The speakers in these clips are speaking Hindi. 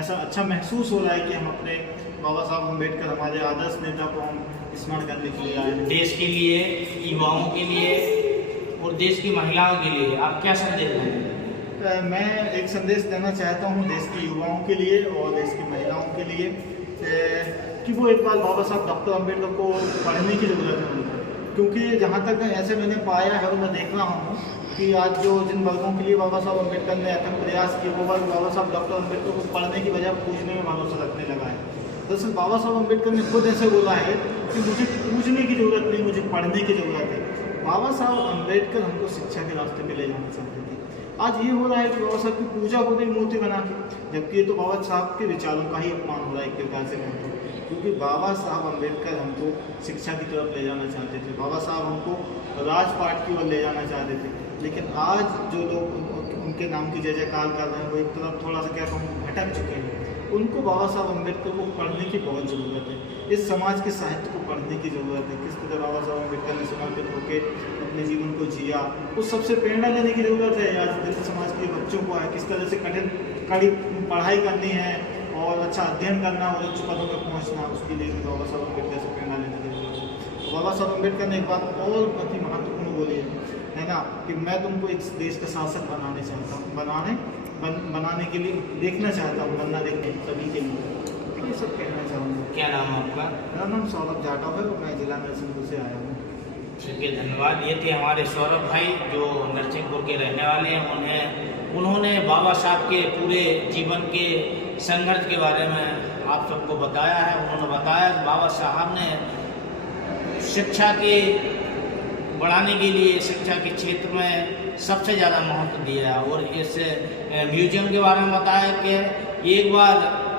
ऐसा अच्छा महसूस हो रहा है कि हम अपने बाबा साहब अम्बेडकर हमारे आदर्श नेता को हम स्मरण करने के लिए आए हैं। देश के लिए, युवाओं के लिए और देश की महिलाओं के लिए आप क्या संदेश देंगे? मैं एक संदेश देना चाहता हूँ देश के युवाओं के लिए और देश की महिलाओं के लिए कि वो एक बार बाबा साहब डॉक्टर अम्बेडकर को पढ़ने की ज़रूरत है उनको, क्योंकि जहाँ तक ऐसे मैंने पाया है और मैं देख रहा हूँ कि आज जो जिन वर्गों के लिए बाबा साहब अम्बेडकर ने अथक प्रयास किए वो वर्ग बाबा साहब डॉक्टर अम्बेडकर को पढ़ने की बजाय पूछने में भरोसा रखने लगा है। दरअसल बाबा साहब अम्बेडकर ने खुद ऐसे बोला है कि मुझे पूछने की ज़रूरत नहीं, मुझे पढ़ने की ज़रूरत है। बाबा साहब अम्बेडकर हमको शिक्षा के रास्ते पे ले जाना चाहते थे। आज ये हो रहा है कि बाबा साहब की पूजा हो रही मूर्ति बना के, जबकि ये तो बाबा साहब के विचारों का ही अपमान हो रहा है एक प्रकार से हमको, क्योंकि बाबा साहब अम्बेडकर हमको शिक्षा की तरफ ले जाना चाहते थे। बाबा साहब हमको राजपाट की ओर ले जाना चाहते थे, लेकिन आज जो लोग उनके नाम की जय जयकार कर रहे हैं वो एक तरफ थोड़ा सा क्या कहूँ भटक चुके हैं। उनको बाबा साहब अम्बेडकर को पढ़ने की बहुत ज़रूरत है, इस समाज के साहित्य को पढ़ने की ज़रूरत है। किस तरह बाबा साहब अम्बेडकर ने समर्पित होकर अपने जीवन को जिया, उस सबसे प्रेरणा लेने की ज़रूरत है। आज दलित समाज के बच्चों को है किस तरह से कड़ी पढ़ाई करनी है और अच्छा अध्ययन करना और उच्च पदों पर पहुँचना, उसके लिए भी बाबा साहब अम्बेडकर से प्रेरणा लेने की ज़रूरत है। तो बाबा साहब अम्बेडकर ने एक बात और बहुत ही महत्वपूर्ण बोली है ना, कि मैं तुमको एक देश का शासक बनाने चाहता हूँ, बनाने के लिए देखना चाहता हूँ, बनना देखने सभी के लिए, ये सब कहना चाहूँगा। क्या नाम है आपका? मेरा नाम सौरभ जाटव है और मैं जिला नरसिंहपुर से आया हूँ। ठीक है, धन्यवाद। ये थे हमारे सौरभ भाई जो नरसिंहपुर के रहने वाले हैं। उन्होंने बाबा साहब के पूरे जीवन के संघर्ष के बारे में आप सबको बताया है। उन्होंने बताया कि बाबा साहब ने शिक्षा के बढ़ाने के लिए शिक्षा के क्षेत्र में सबसे ज़्यादा महत्व दिया है। और इस म्यूजियम के बारे में बताया कि एक बार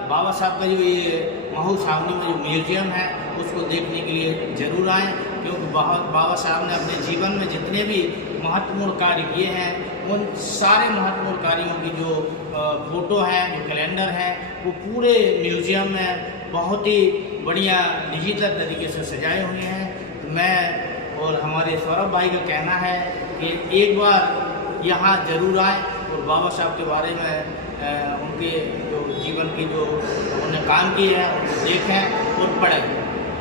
बाबा साहब का जो ये महू छावनी में जो म्यूजियम है उसको देखने के लिए ज़रूर आएँ, क्योंकि बाबा साहब ने अपने जीवन में जितने भी महत्वपूर्ण कार्य किए हैं उन सारे महत्वपूर्ण कार्यों की जो फ़ोटो हैं, जो कैलेंडर हैं, वो पूरे म्यूजियम में बहुत ही बढ़िया डिजिटल तरीके से सजाए हुए हैं। मैं और हमारे सौरभ भाई का कहना है कि एक बार यहाँ ज़रूर आए और बाबा साहब के बारे में उनके जो जीवन की जो उन्होंने काम किए हैं उनको देखें और पढ़ें।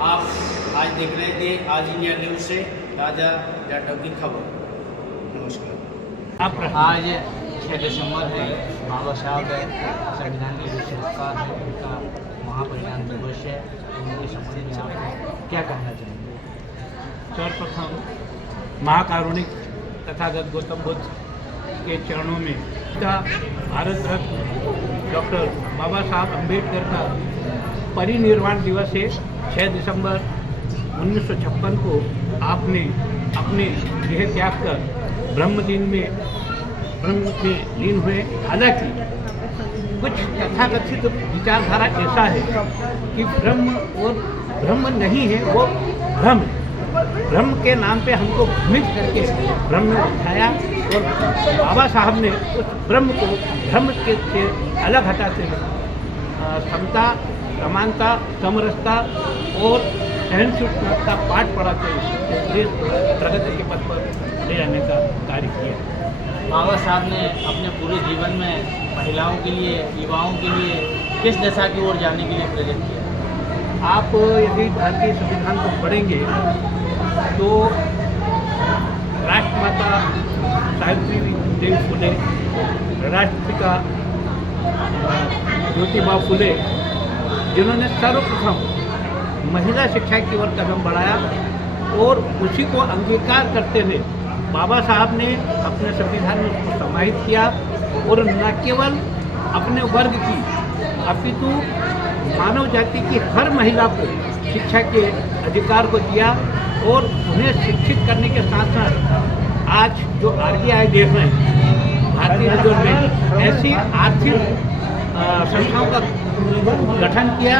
आप आज देख रहे थे आज इंडिया न्यूज़ से ताज़ा डाटा की खबर। नमस्कार। आज 6 दिसंबर है, बाबा साहब संविधान के जो संस्कार है उनका महापरिनिर्वाण दिवस है। उनके संबंध में आप क्या कहना चाहेंगे? सर्वप्रथम महाकारुणिक तथागत गौतम बुद्ध के चरणों में भारत रत्न डॉक्टर बाबा साहब अम्बेडकर का परिनिर्वाण दिवस है। 6 दिसंबर 1956 को आपने अपने देह त्याग कर ब्रह्म में लीन हुए। हालांकि कुछ तथाकथित विचारधारा ऐसा है कि ब्रह्म और ब्रह्म नहीं है, वो भ्रम है। ब्रह्म के नाम पे हमको भ्रमित करके ब्रह्म में उठाया और बाबा साहब ने उस ब्रह्म को ब्रह्म के से अलग हटाते हुए समता, समानता, समरसता और सहनशीलता का पाठ पढ़ाते हुए देश प्रगति के पथ पर ले जाने का कार्य किया। बाबा साहब ने अपने पूरे जीवन में महिलाओं के लिए, युवाओं के लिए किस दिशा की ओर जाने के लिए प्रेरित किया? आप यदि भारतीय संविधान को पढ़ेंगे तो राष्ट्रमाता सावित्रीबाई फुले, राष्ट्रपिता ज्योतिबा फुले, जिन्होंने सर्वप्रथम महिला शिक्षा की ओर कदम बढ़ाया और उसी को अंगीकार करते हुए बाबा साहब ने अपने संविधान में उसको समाहित किया और न केवल अपने वर्ग की अपितु मानव जाति की हर महिला को शिक्षा के अधिकार को दिया और उन्हें शिक्षित करने के साथ साथ आज जो RBI देश में भारतीय रिजर्व बैंक ऐसी आर्थिक संस्थाओं का गठन किया।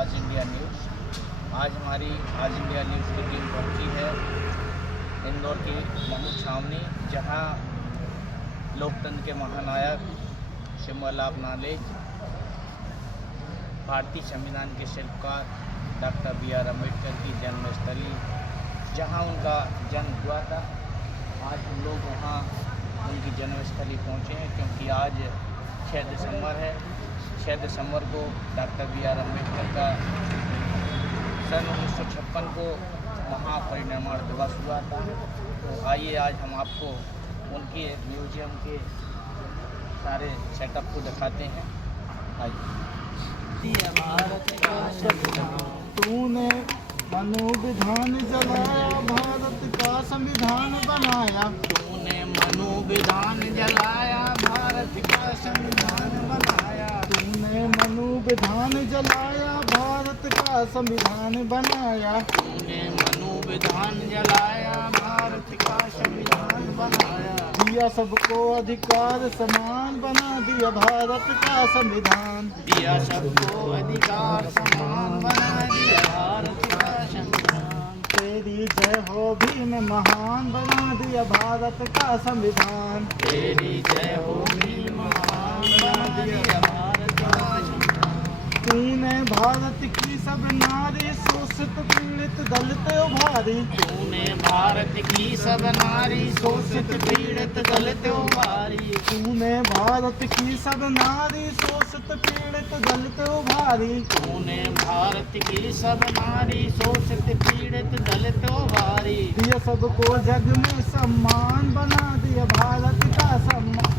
आज इंडिया न्यूज़, आज हमारी आज इंडिया न्यूज़ की टीम पहुंची है इंदौर की महू छावनी, जहां लोकतंत्र के महानायक शिवलाल नालेज, भारतीय संविधान के शिल्पकार डॉक्टर BR अम्बेडकर की जन्मस्थली, जहां उनका जन्म हुआ था, आज हम लोग वहां उनकी जन्मस्थली पहुंचे हैं, क्योंकि आज 6 दिसंबर है। 6 दिसंबर को डॉक्टर B.R. अम्बेडकर का सन 1956 को महापरिनिर्वाण दिवस हुआ था। तो आइए आज हम आपको उनके म्यूजियम के सारे सेटअप को दिखाते हैं। आइए। भारत का संविधान, तूने मनोविधान जलाया, भारत का संविधान बनाया। तूने मनोविधान जलाया, भारत का संविधान बनाया। तूने मनोविधान जलाया, भारत का संविधान बनाया। तूने मनोविधान जलाया, भारत का संविधान बनाया। दिया सबको अधिकार समान, बना दिया भारत का संविधान। दिया सबको अधिकार समान, बना दिया भारत का संविधान। तेरी जय हो भीम महान, बना दिया भारत का संविधान। तेरी जय हो भीम महान, बना दिया भारत का संविधान। तूने भारत की सब नारी, शोषित पीड़ित दलित उभारी। तूने भारत की सब नारी, शोषित पीड़ित दलित उभारी। तूने भारत की सब नारी, शोषित पीड़ित दलित उभारी। तूने भारत की सब नारी, शोषित पीड़ित दलित उभारी। दिया सबको जग में सम्मान, बना दिया भारत का सम्मान।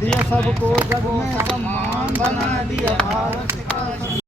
दिया सबको जग में सम्मान, बना दिया भारत